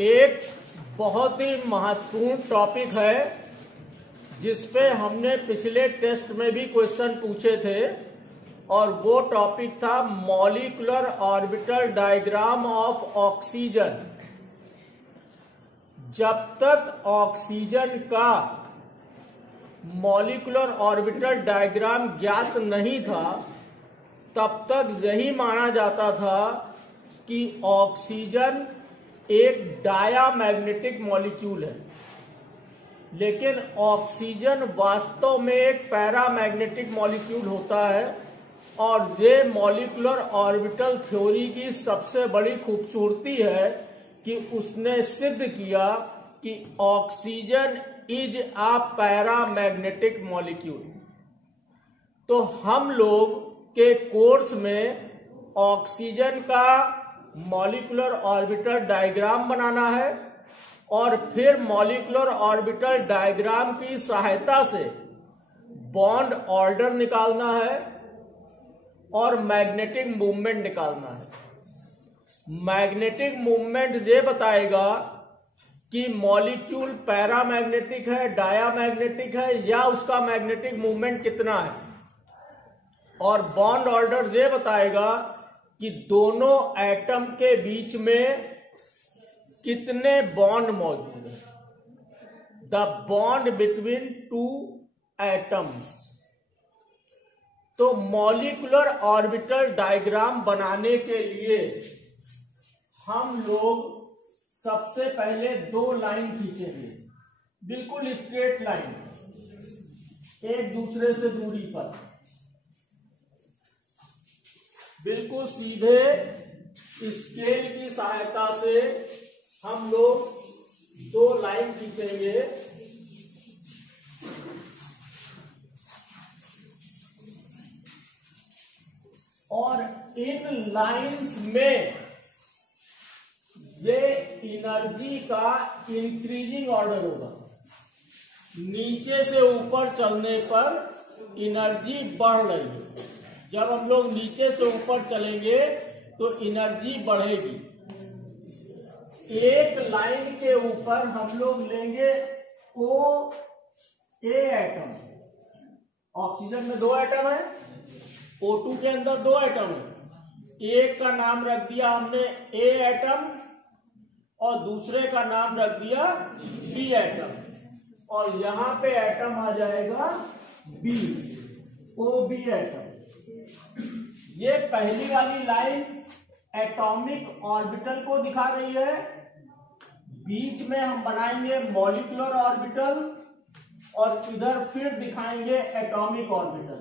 एक बहुत ही महत्वपूर्ण टॉपिक है जिसपे हमने पिछले टेस्ट में भी क्वेश्चन पूछे थे, और वो टॉपिक था molecular orbital diagram of oxygen. जब तक ऑक्सीजन का मॉलिक्यूलर ऑर्बिटल डायग्राम ज्ञात नहीं था तब तक यही माना जाता था कि ऑक्सीजन एक डायामैग्नेटिक मॉलिक्यूल है, लेकिन ऑक्सीजन वास्तव में एक पैरामैग्नेटिक मॉलिक्यूल होता है। और ये मॉलिक्यूलर ऑर्बिटल थ्योरी की सबसे बड़ी खूबसूरती है कि उसने सिद्ध किया कि oxygen is a paramagnetic molecule. तो हम लोग के कोर्स में ऑक्सीजन का मॉलिक्यूलर ऑर्बिटल डायग्राम बनाना है और फिर मॉलिक्यूलर ऑर्बिटल डायग्राम की सहायता से बॉन्ड ऑर्डर निकालना है और मैग्नेटिक मूवमेंट निकालना है। मैग्नेटिक मूवमेंट ये बताएगा कि मॉलिक्यूल पैरामैग्नेटिक है, डायामैग्नेटिक है, या उसका मैग्नेटिक मूवमेंट कितना है। और बॉन्ड ऑर्डर ये बताएगा कि दोनों एटम के बीच में कितने बॉन्ड मौजूद हैं, the bond between two atoms. तो मॉलिक्यूलर ऑर्बिटल डायग्राम बनाने के लिए हम लोग सबसे पहले दो लाइन खींचेंगे, बिल्कुल स्ट्रेट लाइन, एक दूसरे से दूरी पर, बिल्कुल सीधे स्केल की सहायता से हम लोग दो लाइन खींचेंगे। और इन लाइंस में ये एनर्जी का इंक्रीजिंग ऑर्डर होगा। नीचे से ऊपर चलने पर एनर्जी बढ़ रही है। जब हम लोग नीचे से ऊपर चलेंगे तो एनर्जी बढ़ेगी। एक लाइन के ऊपर हम लोग लेंगे ओ ए एटम। ऑक्सीजन में दो एटम है, O2 के अंदर दो एटम है। एक का नाम रख दिया हमने ए एटम और दूसरे का नाम रख दिया बी एटम, और यहां पे एटम आ जाएगा बी, ओ बी एटम। ये पहली वाली लाइन एटॉमिक ऑर्बिटल को दिखा रही है। बीच में हम बनाएंगे मॉलिक्यूलर ऑर्बिटल और इधर फिर दिखाएंगे एटॉमिक ऑर्बिटल।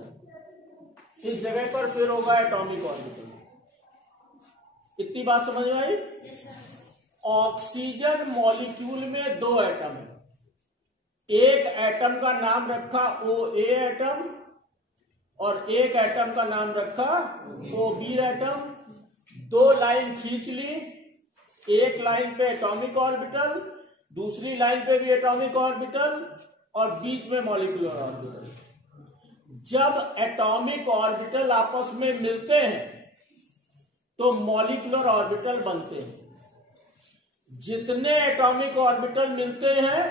इस जगह पर फिर होगा एटॉमिक ऑर्बिटल। इतनी बात समझ में आई? ऑक्सीजन मॉलिक्यूल में दो एटम है। एक एटम का नाम रखा ओ ए एटम और एक एटम का नाम रखा ओ बी एटम। दो लाइन खींच ली, एक लाइन पे एटॉमिक ऑर्बिटल, दूसरी लाइन पे भी एटॉमिक ऑर्बिटल और बीच में मॉलिक्यूलर ऑर्बिटल। जब एटॉमिक ऑर्बिटल आपस में मिलते हैं तो मॉलिक्यूलर ऑर्बिटल बनते हैं। जितने एटॉमिक ऑर्बिटल मिलते हैं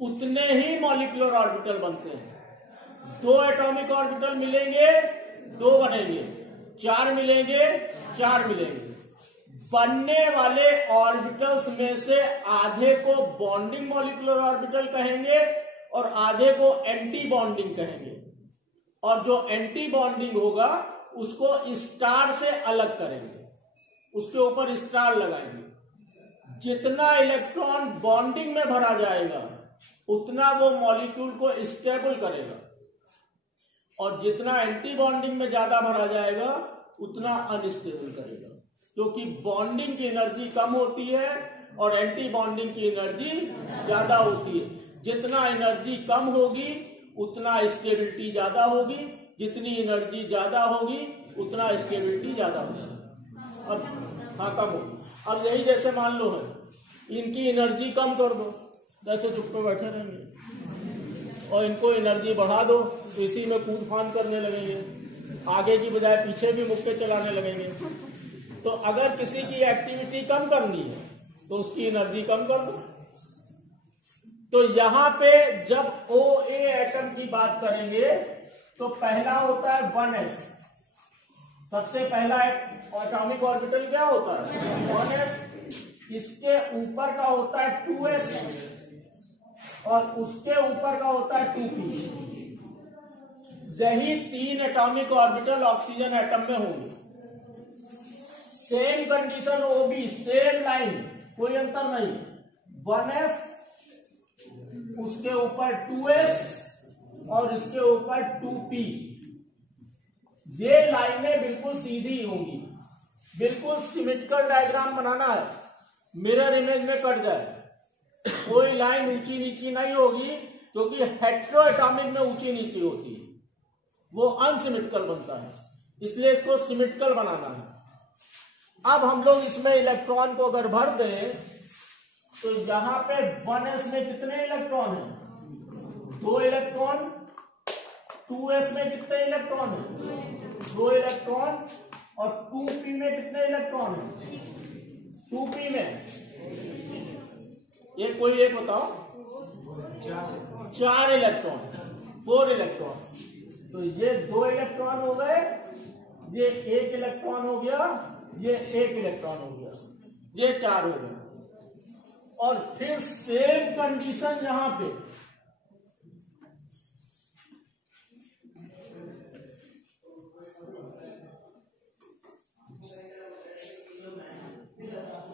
उतने ही मॉलिक्यूलर ऑर्बिटल बनते हैं। दो एटॉमिक ऑर्बिटल मिलेंगे, दो बनेंगे, चार मिलेंगे, चार मिलेंगे। बनने वाले ऑर्बिटल्स में से आधे को बॉन्डिंग मॉलिक्यूलर ऑर्बिटल कहेंगे और आधे को एंटी बॉन्डिंग कहेंगे। और जो एंटी बॉन्डिंग होगा उसको स्टार से अलग करेंगे, उसके ऊपर स्टार लगाएंगे। जितना इलेक्ट्रॉन बॉन्डिंग में भरा जाएगा उतना वो मॉलिक्यूल को स्टेबल करेगा, और जितना एंटी बॉन्डिंग में ज्यादा भरा जाएगा उतना अनस्टेबल करेगा, क्योंकि बॉन्डिंग की एनर्जी कम होती है और एंटी बॉन्डिंग की एनर्जी ज्यादा होती है। जितना एनर्जी कम होगी उतना स्टेबिलिटी ज्यादा होगी, जितनी एनर्जी ज्यादा होगी उतना स्टेबिलिटी ज्यादा होगी। अब हाँ, कम होगी। अब यही जैसे मान लो है, इनकी एनर्जी कम कर दो, जैसे चुप पे बैठे रहेंगे, और इनको एनर्जी बढ़ा दो तो इसी में कूद फान करने लगेंगे, आगे की बजाय पीछे भी मुक्के चलाने लगेंगे। तो अगर किसी की एक्टिविटी कम करनी है तो उसकी एनर्जी कम कर दो। तो यहां पे जब OA एटम की बात करेंगे तो पहला होता है 1s, सबसे पहला एटॉमिक ऑर्बिटल क्या होता है 1s, इसके ऊपर का होता है 2s और उसके ऊपर का होता है 2p। यही 3 एटॉमिक ऑर्बिटल ऑक्सीजन एटम में होंगे। Same condition OB, same line, कोई अंतर नहीं, 1s उसके ऊपर 2s और इसके ऊपर 2p। ये लाइनें बिल्कुल सीधी होंगी, बिल्कुल सिमेट्रिकल डायग्राम बनाना है, मिरर इमेज में कट जाए, कोई लाइन ऊंची नीची नहीं होगी, क्योंकि हेट्रो एटॉमिक में ऊंची नीची होती है, वो अनसिमेट्रिकल बनता है, इसलिए इसको सिमेट्रिकल बनाना है। अब हम लोग इसमें इलेक्ट्रॉन को अगर भर दें तो यहां पे 1s में कितने इलेक्ट्रॉन हैं 2 इलेक्ट्रॉन, 2s में कितने इलेक्ट्रॉन हैं 2 इलेक्ट्रॉन और 2p में कितने इलेक्ट्रॉन हैं 2p में ये कोई एक बताओ 4 इलेक्ट्रॉन, 4 इलेक्ट्रॉन। तो ये 2 इलेक्ट्रॉन हो गए, ये 1 इलेक्ट्रॉन हो गया, ये 1 इलेक्ट्रॉन हो गया, ये 4 हो गए। और फिर सेम कंडीशन यहां पे,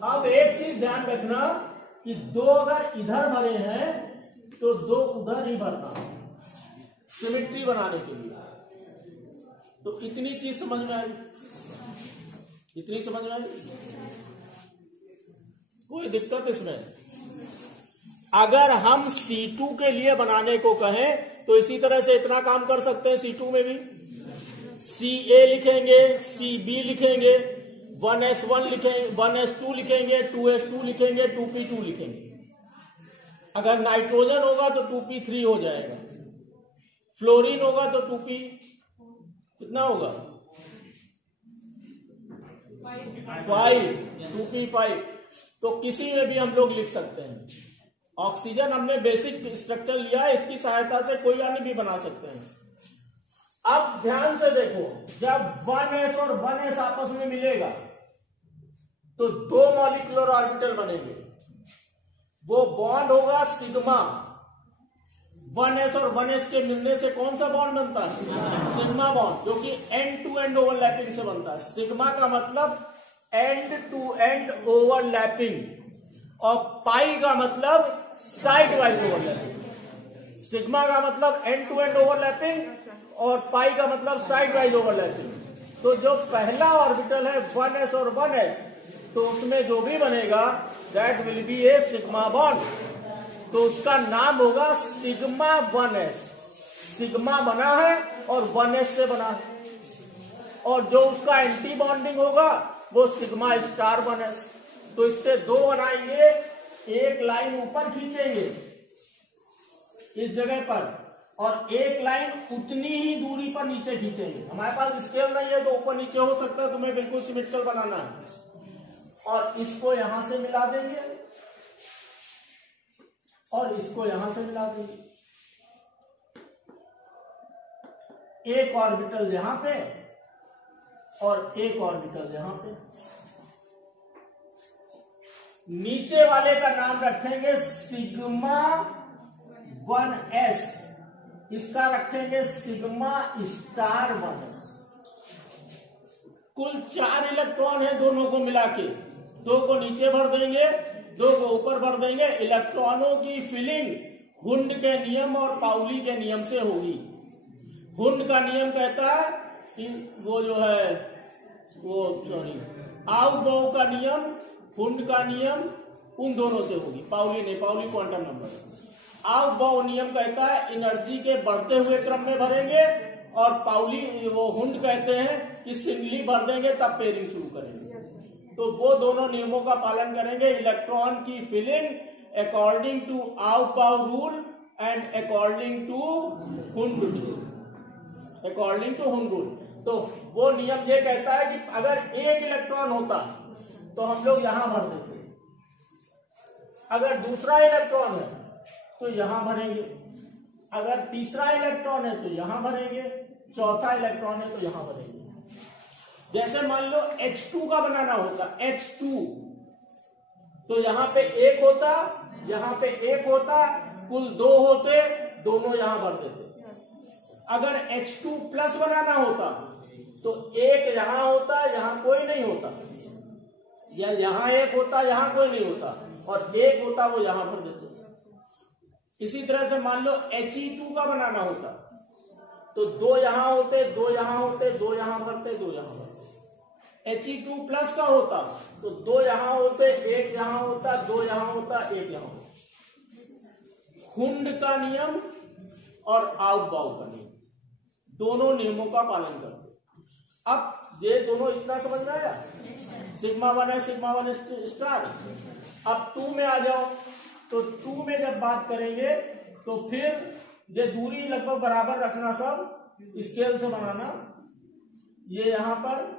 अब एक चीज ध्यान रखना कि 2 अगर इधर भरे हैं तो 2 उधर ही भरना, सिमेट्री बनाने के लिए। तो इतनी चीज समझ में आई, इतनी समझ में आई, कोई दिक्कत इसमें? अगर हम C2 के लिए बनाने को कहें तो इसी तरह से इतना काम कर सकते हैं। C2 में भी Ca लिखेंगे, Cb लिखेंगे, 1s1 लिखेंगे, 1s2 लिखेंगे, 2s2 लिखेंगे, 2p2 लिखेंगे। अगर नाइट्रोजन होगा तो 2p3 हो जाएगा, फ्लोरीन होगा तो 2p कितना होगा 5, 2p5। तो किसी में भी हम लोग लिख सकते हैं। ऑक्सीजन हमने बेसिक स्ट्रक्चर लिया है, इसकी सहायता से कोई अन्य भी बना सकते हैं। अब ध्यान से देखो, जब 1s और 1s आपस में मिलेगा तो 2 मॉलिक्यूलर ऑर्बिटल बनेंगे, वो बॉन्ड होगा सिग्मा। 1s और 1s के मिलने से कौन सा बॉन्ड बनता है सिग्मा बॉन्ड, जो कि एंड टू एंड ओवरलैपिंग से बनता है। सिग्मा का मतलब एंड टू एंड ओवरलैपिंग और पाई का मतलब साइड वाइज ओवरलैपिंग। सिग्मा का मतलब एंड टू एंड ओवरलैपिंग और पाई का मतलब साइड वाइज ओवरलैपिंग। तो जो पहला ऑर्बिटल है 1s और 1s, तो उसमें जो भी बनेगा that will be A sigma bond, तो उसका नाम होगा सिग्मा 1s। सिग्मा बना है और 1s से बना है, और जो उसका एंटी बॉन्डिंग होगा वो सिग्मा स्टार 1s। तो इससे 2 बनाएंगे, एक लाइन ऊपर खींचेंगे इस जगह पर और एक लाइन उतनी ही दूरी पर नीचे खींचेंगे। हमारे पास स्केल नहीं है तो ऊपर नीचे हो सकता है, तुम्हें बिल्कुल सिमेट्रिकल बनाना है। और इसको यहां से मिला देंगे और इसको यहां से मिला देंगे, एक ऑर्बिटल यहां पे और एक ऑर्बिटल यहां पे। नीचे वाले का नाम रखेंगे सिग्मा 1s, इसका रखेंगे सिग्मा स्टार 1s। कुल 4 इलेक्ट्रॉन है दोनों को मिला के, 2 को नीचे भर देंगे, 2 को ऊपर भर देंगे। इलेक्ट्रॉनों की फिलिंग हुंड के नियम और पाउली के नियम से होगी। हुंड का नियम कहता है कि वो जो है वो आउटबाउ का नियम, हुंड का नियम उन दोनों से होगी, पाउली नहीं, पाउली क्वांटम नंबर। आउटबाउ नियम कहता है एनर्जी के बढ़ते हुए क्रम में भरेंगे, और पाउली वो हुंड कहते हैं कि सिंगली भर देंगे तब पेयरिंग शुरू करेंगे। तो वो दोनों नियमों का पालन करेंगे। इलेक्ट्रॉन की filling according to Aufbau rule and according to Hund rule, according to Hund rule. तो वो नियम ये कहता है कि अगर एक इलेक्ट्रॉन होता तो हम लोग यहां भर देते, अगर दूसरा इलेक्ट्रॉन है तो यहां भरेंगे, अगर तीसरा इलेक्ट्रॉन है तो यहां भरेंगे, चौथा इलेक्ट्रॉन है तो यहां भरेंगे। जैसे मान लो H2 का बनाना होता, H2, तो यहां पे एक होता, यहां पे एक होता, कुल दो होते, दोनों यहां भर देते। अगर H2 प्लस बनाना होता तो एक यहां होता, यहां कोई नहीं होता, या यहां एक होता, यहां कोई नहीं होता, और एक होता वो यहां भर देते। इसी तरह से मान लो He2 का बनाना होता तो दो यहां होते, दो यहां होते, दो यहां भरते, दो यहां भरते। He2 प्लस का होता तो दो यहां होते, एक यहां होता, दो यहां होता, एक यहां होता। हुंड का नियम और आउटबाउ का नियम, दोनों नियमों का पालन करते। अब ये दोनों इतना समझ में आया, सिग्मा 1 है, सिग्मा 1 स्टार। अब 2 में आ जाओ, तो 2 में जब बात करेंगे तो फिर ये दूरी लगभग बराबर रखना, सब स्केल से बनाना। ये यहां पर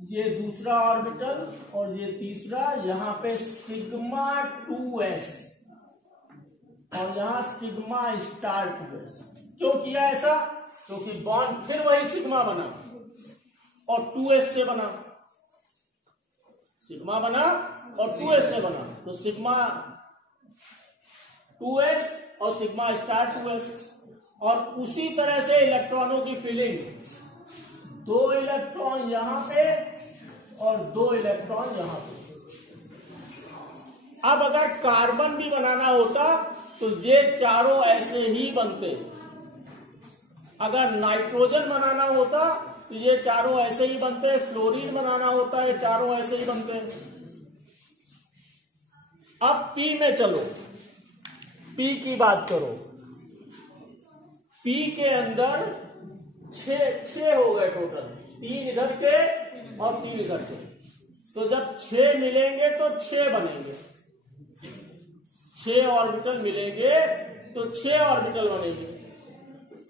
ये दूसरा ऑर्बिटल और ये तीसरा, यहां पे सिग्मा 2s और यहां सिग्मा स्टार 2s। क्यों किया ऐसा? क्योंकि बॉन्ड फिर वही सिग्मा बना और 2s से बना, सिग्मा बना और 2s से बना, तो सिग्मा 2s और सिग्मा स्टार 2s। और उसी तरह से इलेक्ट्रॉनों की फिलिंग, दो इलेक्ट्रॉन यहां पे और दो इलेक्ट्रॉन यहां पे। अब अगर कार्बन भी बनाना होता तो ये चारों ऐसे ही बनते। अगर नाइट्रोजन बनाना होता तो ये चारों ऐसे ही बनते, फ्लोरीन बनाना होता है चारों ऐसे ही बनते। अब P में चलो, P की बात करो। P के अंदर छह हो गए टोटल, 3 इधर के और 3 इधर के। तो जब 6 मिलेंगे तो 6 बनेंगे, 6 ऑर्बिटल मिलेंगे तो 6 ऑर्बिटल बनेंगे।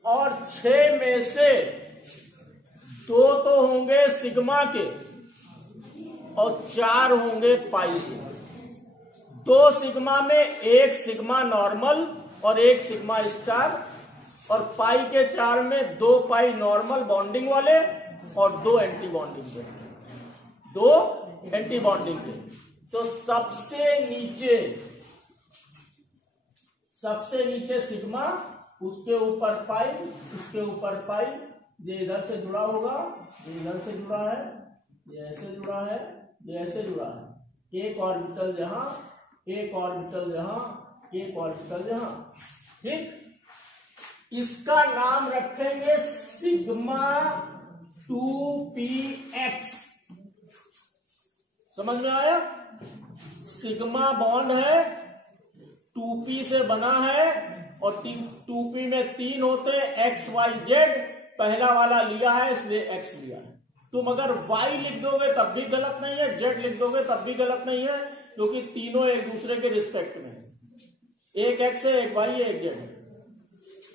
और 6 में से 2 तो होंगे सिग्मा के और 4 होंगे पाई के। 2 सिग्मा में एक सिग्मा नॉर्मल और एक सिग्मा स्टार, और पाई के 4 में 2 पाई नॉर्मल बॉन्डिंग वाले और 2 एंटी बॉन्डिंग के, 2 एंटी बॉन्डिंग के। तो सबसे नीचे सिग्मा, उसके ऊपर पाई, उसके ऊपर पाई। ये इधर से जुड़ा होगा, ये इधर से जुड़ा है, ये ऐसे जुड़ा है, ये ऐसे जुड़ा है। एक ऑर्बिटल यहां, एक ऑर्बिटल यहां, एक ऑर्बिटल यहां। ठीक, इसका नाम रखेंगे सिग्मा 2px। समझ में आया? सिग्मा बॉन्ड है, 2p से बना है, और 2p में 3 होते, x y z। पहला वाला लिया है इसलिए x लिया है। तुम अगर y लिख दोगे तब भी गलत नहीं है, z लिख दोगे तब भी गलत नहीं है, क्योंकि तीनों एक दूसरे के रिस्पेक्ट में है। एक x है, एक y है, एक z है।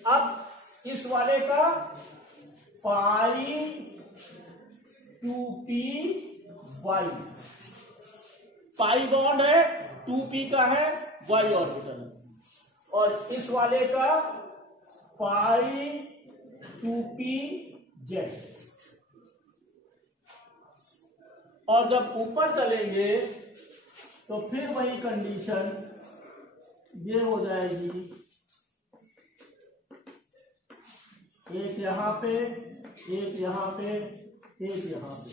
अब इस वाले का पाई 2p y, पाई बॉन्ड है, 2p का है, y ऑर्बिटल है। और इस वाले का पाई 2p z। और जब ऊपर चलेंगे तो फिर वही कंडीशन ये हो जाएगी, एक यहां पे, एक यहां पे, एक यहां पे।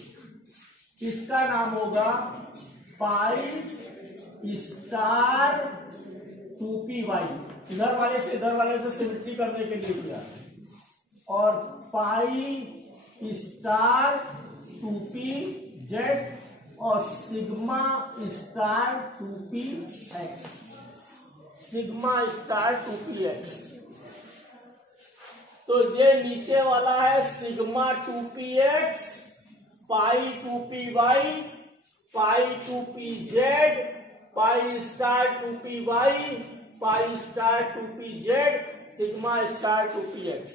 इसका नाम होगा पाई स्टार 2py। इधर वाले से सिमेट्री करने के लिए किया। और पाई स्टार 2pz और sigma star 2px, sigma star 2px। तो ये नीचे वाला है सिग्मा 2px, पाई 2py, पाई 2pz pi star 2py, pi star 2pz, sigma star 2px।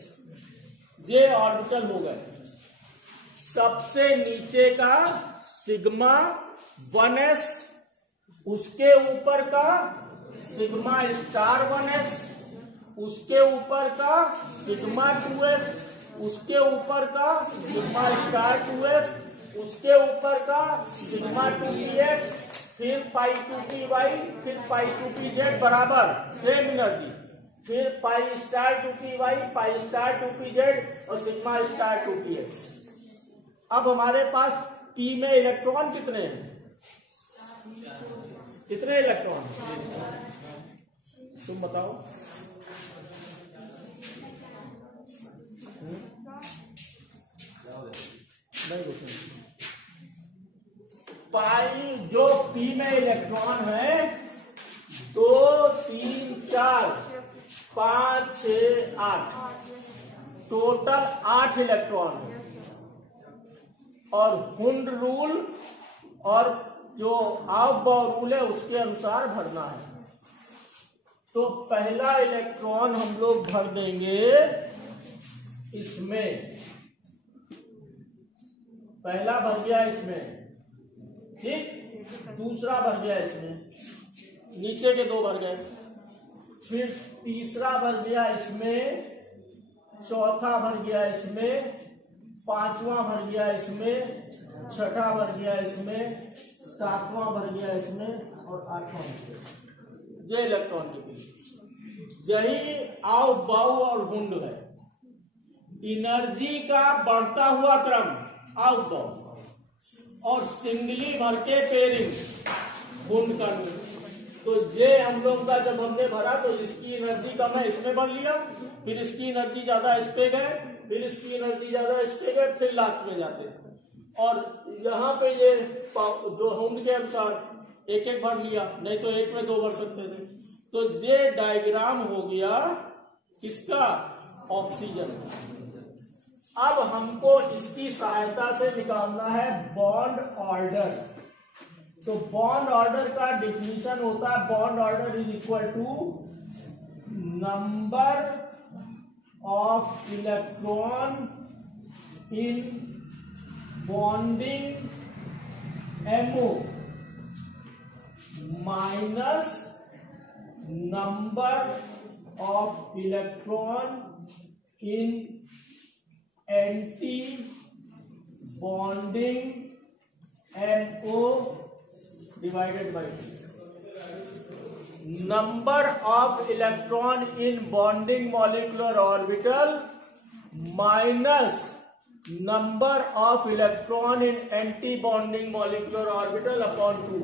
ये ऑर्बिटल हो गए। सबसे नीचे का सिग्मा 1s, उसके ऊपर का सिग्मा स्टार 1s, उसके ऊपर का सिग्मा 2s, उसके ऊपर का सिग्मा स्टार 2s, उसके ऊपर का सिग्मा 2px, फिर पाई 2py, फिर पाई 2pz बराबर सेम एनर्जी, फिर pi star 2py, pi star 2pz और सिग्मा स्टार 2px। अब हमारे पास p में इलेक्ट्रॉन कितने हैं? कितने इलेक्ट्रॉन? तुम बताओ। नहीं पूछूंगी। पाई जो p में इलेक्ट्रॉन है 2, 3, 4, 5, 6, 8, टोटल 8 इलेक्ट्रॉन है। और हुंड रूल और जो आउटबाउ रूल है उसके अनुसार भरना है। तो पहला इलेक्ट्रॉन हम लोग भर देंगे इसमें, पहला भर गया इसमें, ठीक, दूसरा भर गया इसमें, नीचे के 2 भर गए, फिर तीसरा भर गया इसमें, चौथा भर गया इसमें, पांचवा भर गया इसमें, छठा भर गया इसमें, सातवां भर गया इसमें और आठवां इसमें। ये इलेक्ट्रॉन के पीछे यही आउ बाउ और हुंड है। एनर्जी का बढ़ता हुआ क्रम आउट बाउ और सिंगली भर के पेयरिंग हुंड का। तो ये हम लोग का जब हमने भरा तो इसकी एनर्जी कम है इसमें भर लिया, फिर इसकी एनर्जी ज्यादा इस पे गए, फिर इसकी एनर्जी ज्यादा इस पे गए, फिर लास्ट में जाते हैं। और यहाँ पे ये जो हुंड के अनुसार एक एक भर लिया, नहीं तो एक में 2 भर सकते थे। तो ये डायग्राम हो गया किसका? ऑक्सीजन। अब हमको इसकी सहायता से निकालना है बॉन्ड ऑर्डर। तो बॉन्ड ऑर्डर का डिफिनीशन होता है, bond order is equal to number of electron in bonding MO minus number of electron in antibonding MO divided by number of electron in bonding molecular orbital minus number of electron in antibonding molecular orbital upon 2।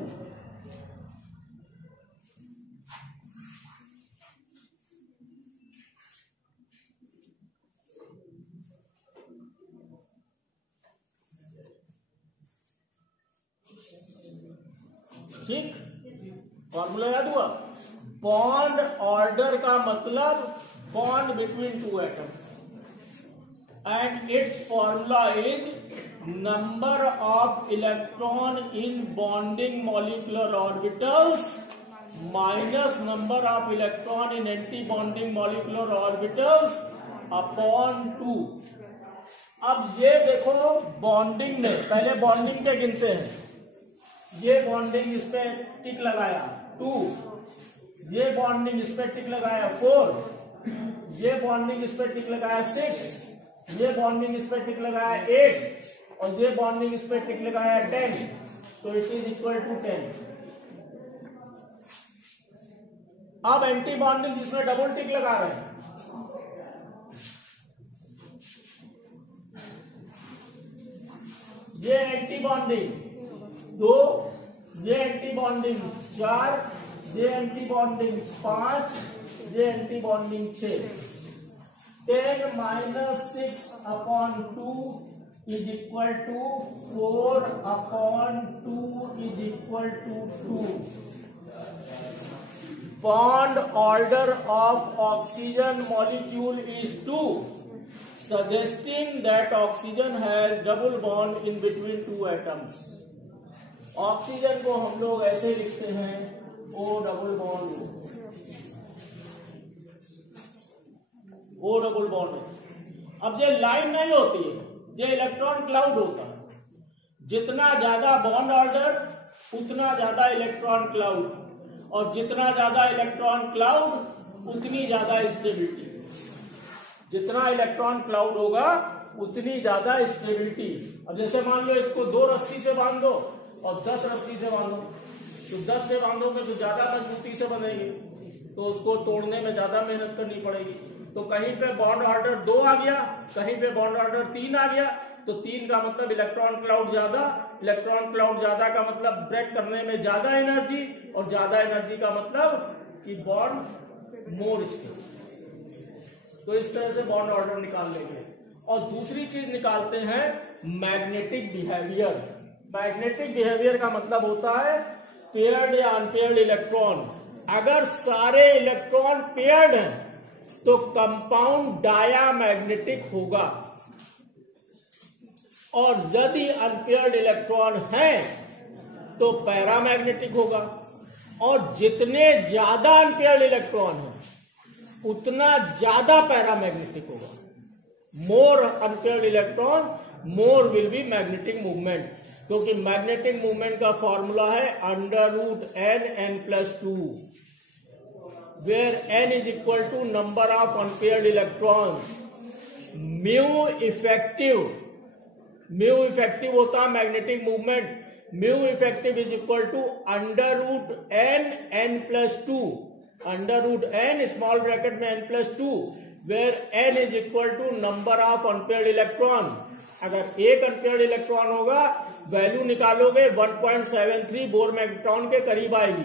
ठीक, formula याद हुआ? Bond order का मतलब bond between 2 atom and its formula is number of electron in bonding molecular orbitals minus number of electron in anti-bonding molecular orbitals upon 2। अब ये देखो bonding में पहले बॉन्डिंग के गिनते हैं। ये बॉन्डिंग इस पे टिक लगाया 2, ये बॉन्डिंग इस पे टिक लगाया 4, ये बॉन्डिंग इस पे टिक लगाया 6, ये बॉन्डिंग इस पे टिक लगाया 8 और ये बॉन्डिंग इस पे टिक लगाया 10। तो इट इज इक्वल टू 10। अब एंटी बॉन्डिंग जिसमें डबल टिक लगा रहे हैं, ये एंटी बॉन्डिंग 2, ये एंटी बॉन्डिंग 4, ये एंटी बॉन्डिंग 5, ये anti bonding 6। 10 minus 6 upon 2 is equal to 4 upon 2 is equal to 2. Bond order of oxygen molecule is 2, suggesting that oxygen has double bond in between 2 atoms. Oxygen को हम लोग ऐसे लिखते हैं O double bond O double bond. अब ये line नहीं होती है, ये इलेक्ट्रॉन क्लाउड होता है। जितना ज्यादा बॉन्ड ऑर्डर उतना ज्यादा इलेक्ट्रॉन क्लाउड, और जितना ज्यादा इलेक्ट्रॉन क्लाउड उतनी ज्यादा स्टेबिलिटी। जितना इलेक्ट्रॉन क्लाउड होगा उतनी ज्यादा स्टेबिलिटी। अब जैसे मान लो इसको 2 रस्सी से बांध दो और 10 रस्सी से बांधो, तो 10 से बांधोगे तो ज्यादा मजबूती से बनेगी, तो उसको तोड़ने में ज्यादा मेहनत करनी पड़ेगी। तो कहीं पे बॉन्ड ऑर्डर 2 आ गया, कहीं पे बॉन्ड ऑर्डर 3 आ गया, तो 3 का मतलब इलेक्ट्रॉन क्लाउड ज्यादा, इलेक्ट्रॉन क्लाउड ज्यादा का मतलब ब्रेक करने में ज्यादा एनर्जी, और ज्यादा एनर्जी का मतलब कि बॉन्ड मोर स्टेबल। तो इस तरह से बॉन्ड ऑर्डर निकाल लेंगे। और दूसरी चीज निकालते हैं मैग्नेटिक बिहेवियर। मैग्नेटिक बिहेवियर का मतलब होता है पेयर्ड या अनपेयर्ड इलेक्ट्रॉन। अगर सारे इलेक्ट्रॉन पेयर्ड हैं तो कंपाउंड डायामैग्नेटिक होगा, और यदि अनपेयर्ड इलेक्ट्रॉन है तो पैरामैग्नेटिक होगा। और जितने ज्यादा अनपेयर्ड इलेक्ट्रॉन है उतना ज्यादा पैरामैग्नेटिक होगा। More unpaired electron more will be magnetic movement, क्योंकि मैग्नेटिक मूवमेंट का फॉर्मूला है √n+2, where n is equal to number of unpaired electrons. Mu effective होता है magnetic movement. Mu effective is equal to √n+2, √n small bracket में n+2, where n is equal to number of unpaired electron. अगर एक unpaired electron होगा, value निकालोगे 1.73 bore magnetron के करीब आएगी।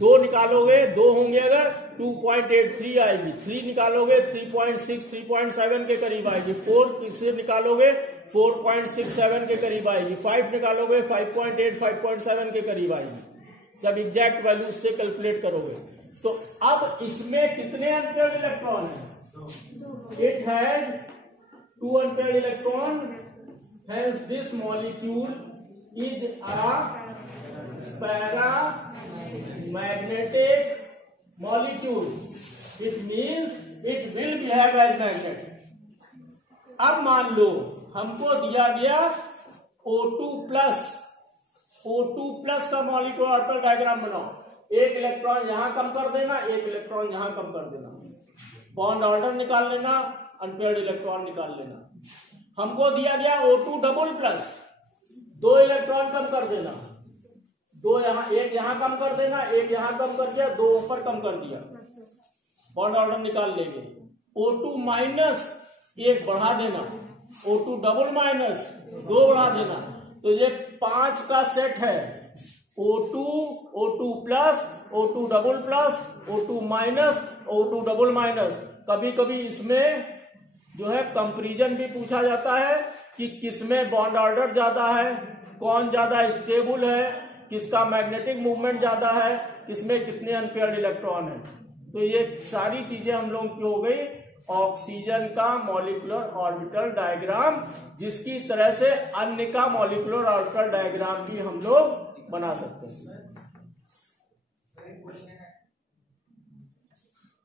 2 निकालोगे, 2 होंगे अगर 2.83 आएगी। 3 निकालोगे 3.6 3.7 के करीब आएगी। 4 से निकालोगे 4.67 के करीब आएगी। 5 निकालोगे 5.8 5.7 के करीब आएगी जब एग्जैक्ट वैल्यू से कैलकुलेट करोगे। तो अब इसमें कितने अनपेयर्ड इलेक्ट्रॉन है? It has 2 unpaired electron, hence this molecule is a paramagnetic molecule. It means it will behave as magnet. अब मान लो हमको दिया गया O2+ का मॉलिक्यूलर ऑर्बिटल डायग्राम बनाओ। एक इलेक्ट्रॉन यहां कम कर देना, एक इलेक्ट्रॉन यहां कम कर देना, बॉन्ड ऑर्डर निकाल लेना, अनपेयर्ड इलेक्ट्रॉन निकाल लेना। हमको दिया गया O2+, 2 इलेक्ट्रॉन कम कर देना, 2 यहां, एक यहां कम कर देना, एक यहां कम कर दिया, 2 ऊपर कम कर दिया, बॉन्ड ऑर्डर निकाल लेंगे। O2-, 1 बढ़ा देना, O2 डबल माइनस 2 बढ़ा देना, तो ये 5 का सेट है। O2, O2+, O2 double plus, O2 minus, O2 double minus. कभी कभी इसमें जो है कंपैरिजन भी पूछा जाता है कि किसमें बॉन्ड ऑर्डर ज्यादा है, कौन ज्यादा स्टेबल है, किसका मैग्नेटिक मूवमेंट ज्यादा है, किसमें कितने अनपेयर्ड इलेक्ट्रॉन है। तो ये सारी चीजें हम लोग की हो गई ऑक्सीजन का मॉलिक्यूलर ऑर्बिटल डायग्राम, जिसकी तरह से अन्य का मॉलिक्यूलर ऑर्बिटल डायग्राम भी हम लोग बना सकते हैं।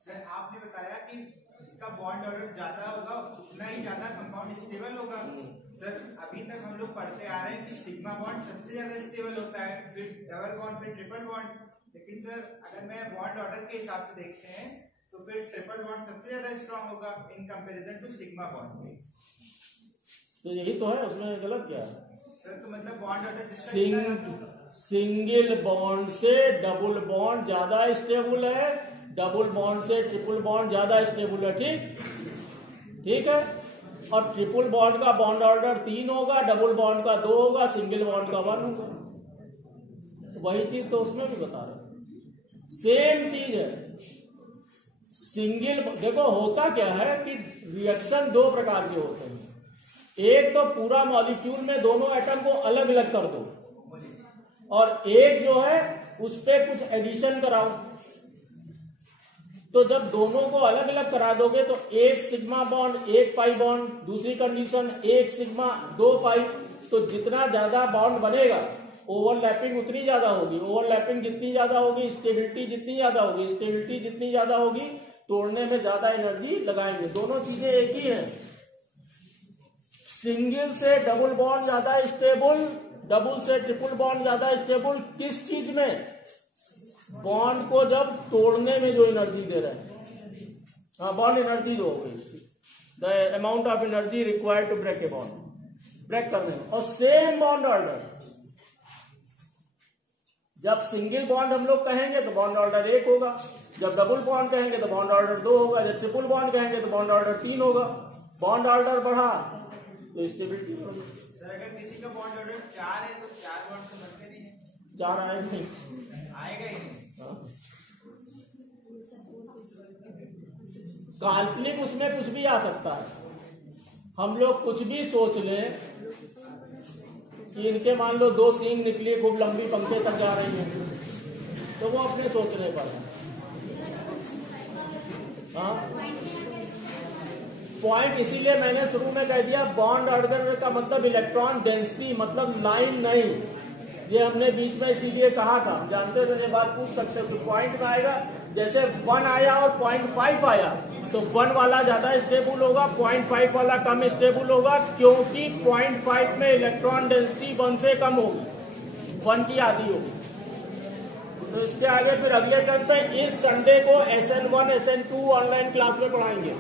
सर आपने बताया कि इसका बॉन्ड ऑर्डर ज्यादा होगा उतना ही ज्यादा कंपाउंड स्टेबल होगा। सर अभी तक हम लोग पढ़ते आ रहे हैं कि सिग्मा बॉन्ड सबसे ज्यादा स्टेबल होता है, फिर डबल बॉन्ड, फिर ट्रिपल बॉन्ड। लेकिन सर अगर मैं बॉन्ड ऑर्डर के हिसाब से देखते हैं तो फिर ट्रिपल बॉन्ड सबसे ज्यादा स्ट्रांग होगा in comparison to sigma bond. तो यही तो है, उसमें गलत क्या है सर? तो मतलब बॉन्ड ऑर्डर सिंगल बॉन्ड से डबल बॉन्ड ज्यादा स्टेबल है, डबल बॉन्ड से ट्रिपल बॉन्ड ज्यादा स्टेबल है। ठीक है। और ट्रिपल बॉन्ड का बॉन्ड ऑर्डर 3 होगा, डबल बॉन्ड का 2 होगा, सिंगल बॉन्ड का 1 होगा। वही चीज तो उसमें भी बता रहे, सेम चीज है। सिंगल, देखो होता क्या है कि रिएक्शन 2 प्रकार के होते हैं। एक तो पूरा मॉलिक्यूल में दोनों एटम को अलग अलग कर दो, और एक जो है उस पर कुछ एडिशन कराओ। तो जब दोनों को अलग अलग करा दोगे तो एक सिग्मा बॉन्ड, एक पाई बॉन्ड, दूसरी कंडीशन एक सिग्मा 2 पाई। तो जितना ज्यादा बॉन्ड बनेगा ओवरलैपिंग उतनी ज्यादा होगी, ओवरलैपिंग जितनी ज्यादा होगी स्टेबिलिटी जितनी ज्यादा होगी, स्टेबिलिटी जितनी ज्यादा होगी तोड़ने में ज्यादा एनर्जी लगाएंगे। दोनों चीजें एक ही हैं। सिंगल से डबल बॉन्ड ज्यादा स्टेबल, डबल से ट्रिपल बॉन्ड ज्यादा स्टेबल किस चीज में? बॉन्ड को जब तोड़ने में जो एनर्जी दे रहे हैं, हाँ बॉन्ड एनर्जी जो होगी इसकी, the amount of energy required to break a bond, break करने में। और सेम बॉन्ड ऑर्डर, जब सिंगल बॉन्ड हम लोग कहेंगे तो बॉन्ड ऑर्डर 1 होगा, जब डबल बॉन्ड कहेंगे तो बॉन्ड ऑर्डर 2 होगा, जब ट्रिपल बॉन्ड कहेंगे तो बॉन्ड ऑर्डर 3 होगा। बॉन्ड ऑर्डर बढ़ा तो स्टेबिलिटी होगी। अगर किसी का बॉन्ड ऑर्डर 4 है तो 4 बॉन्ड तो बनते नहीं है, 4 आएगा नहीं, आएगा ही नहीं। काल्पनिक उसमें कुछ भी आ सकता है। हम लोग कुछ भी सोच लें कि इनके मान लो 2 सींग निकली खूब लंबी पंखे तक जा रही है, तो वो अपने सोचने पर है। हाँ पॉइंट इसीलिए मैंने शुरू में कह दिया, बॉन्ड ऑर्डर का मतलब इलेक्ट्रॉन डेंसिटी, मतलब लाइन नहीं। ये हमने बीच में इसीलिए कहा था, जानते थे, ये बात पूछ सकते हो। तो पॉइंट में आएगा, जैसे 1 आया और 0.5 आया तो 1 वाला ज्यादा स्टेबल होगा, 0.5 वाला कम स्टेबल होगा, क्योंकि 0.5 में इलेक्ट्रॉन डेंसिटी 1 से कम होगी, 1 की आधी होगी। तो इसके आगे फिर अगले टर्म पे इस संडे को SN1 SN2 ऑनलाइन क्लास में पढ़ाएंगे।